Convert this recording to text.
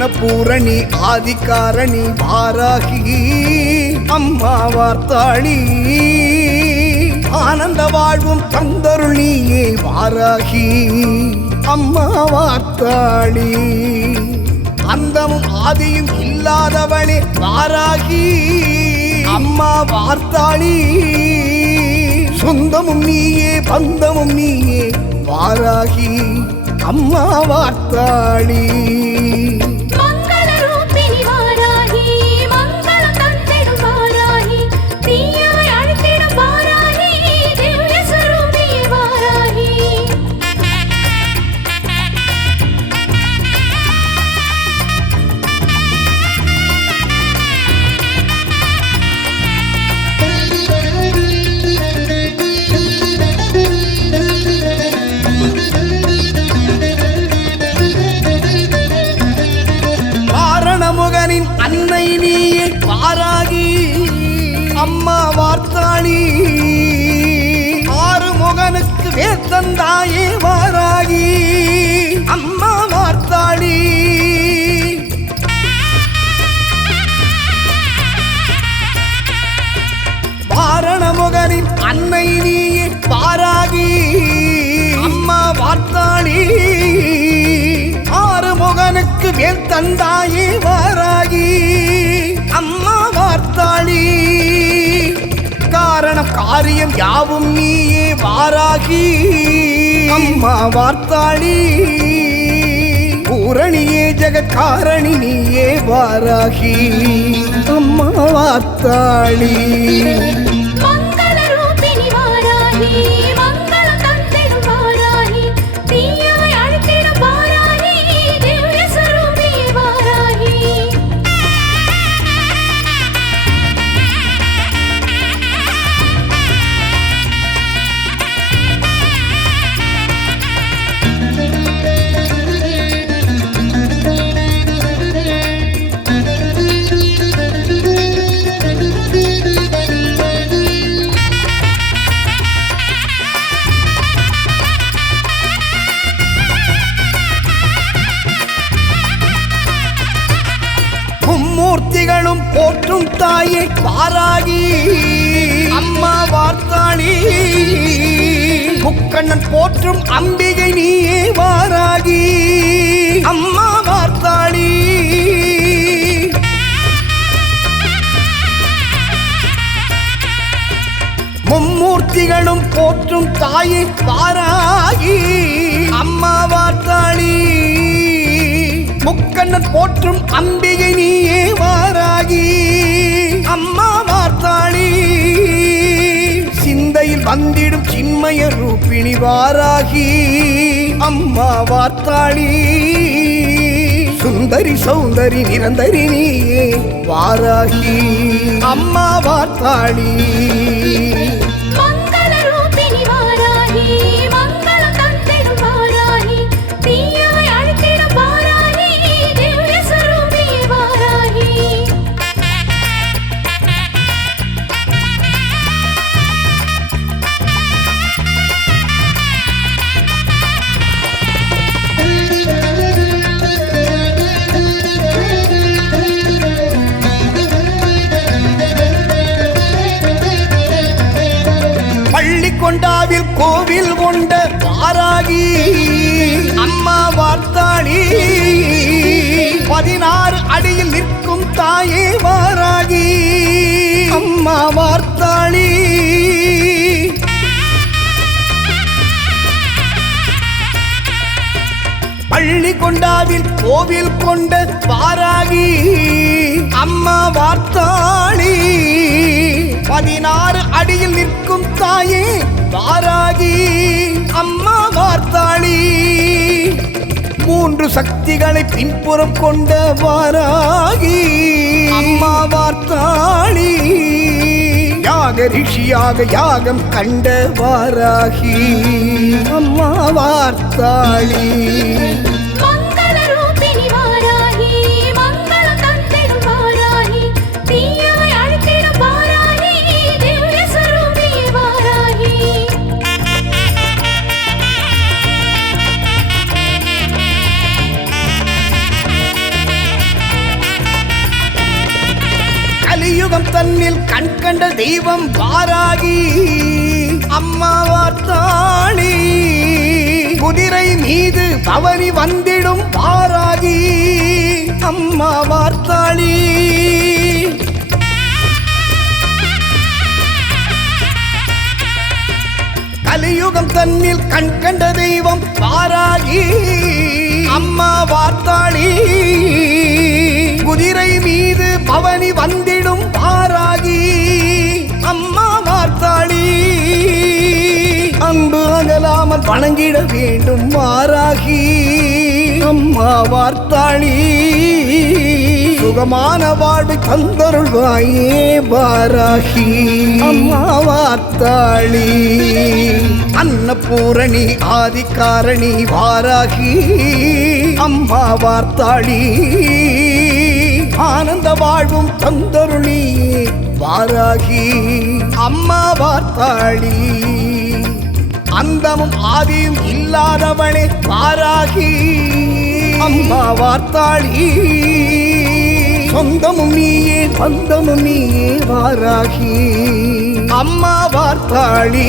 அன்னபூரணி ஆதிகாரணி வாராகி அம்மா வார்த்தாளி. ஆனந்த வாழ்வும் தந்தருள் வாராகி அம்மா வார்த்தாளி. அந்தமும் ஆதியும் இல்லாதவளே வாராகி அம்மா வார்த்தாளி. சொந்தமும் நீயே பந்தமும் நீயே வாராகி அம்மா வார்த்தாளி. வேத்தந்தாயே வாராகி. அம்மா வார்த்தாளி வாரணமுகனின் அன்னை நீயே பாராகி. அம்மா வார்த்தாளி ஆறுமுகனுக்கு வேல் தந்தாயே வாராகி. காரியம் யாவும் நீயே வாராகி. அம்மா வார்த்தாளி பூரணியே ஜெகத்காரணி நீயே வாராகி. அம்மா வார்த்தாளி. போற்றும் தாயை பாராகி அம்மா வார்த்தாளி. முக்கண்ணன் போற்றும் அம்பிகை நீயே வாராகி. அம்மா வார்த்தாளி. மும்மூர்த்திகளும் போற்றும் தாயை பாராகி அம்மா வார்த்தாளி. முக்கண்ணன் போற்றும் அம்பிகை நீயே வாராகி அம்மா வார்த்தாளி. சிந்தையில் வந்திடும் சின்மய ரூபிணி வாராகி. அம்மா வார்த்தாளி. சுந்தரி சௌந்தரி நிரந்தரி நீயே வாராகி. அம்மா வார்த்தாளி. கொண்டாவில் கோவில் கொண்ட பாராகி அம்மா வார்த்தாளி பதினாறு அடியில் நிற்கும் தாயே வாராகி அம்மா வார்த்தாளி. பள்ளி கொண்டாவில் கோவில் கொண்ட பாராகி அம்மா வார்த்தாளி பதினாறு அடியில் நிற்கும் தாயே வாராகி அம்மா வார்த்தாளி. மூன்று சக்திகளை பின்புறம் கொண்ட வாராகி. அம்மா வார்த்தாளி. யாக ரிஷியாக யாகம் கண்ட வாராகி. அம்மா வார்த்தாளி. கண்ட தெய்வம் பாராகி அம்மா வார்த்தாளி. குதிரை மீது பவனி வந்திடும் பாராகி அம்மா வார்த்தாளி. கலியுகம் தன்னில் கண் கண்ட தெய்வம் பாராகி அம்மா வார்த்தாளி. குதிரை மீது பவனி வந்திடும் பா வணங்கிட வேண்டும் மாறாகி. அம்மா வார்த்தாளி. சுகமான வாழ்வை தந்தருள்வாயே வாராகி. அம்மா வார்த்தாளி. அன்னபூரணி ஆதிக்காரணி வாராகி. அம்மா வார்த்தாளி. ஆனந்த வாழ்வும் தந்தருளி வாராகி. அம்மா வார்த்தாளி. அந்தமும் ஆதியும் இல்லாதவனே பாராகி அம்மா வார்த்தாளி சொந்தமும் நீயே பந்தமும் நீயே வாராகி. அம்மா வார்த்தாளி.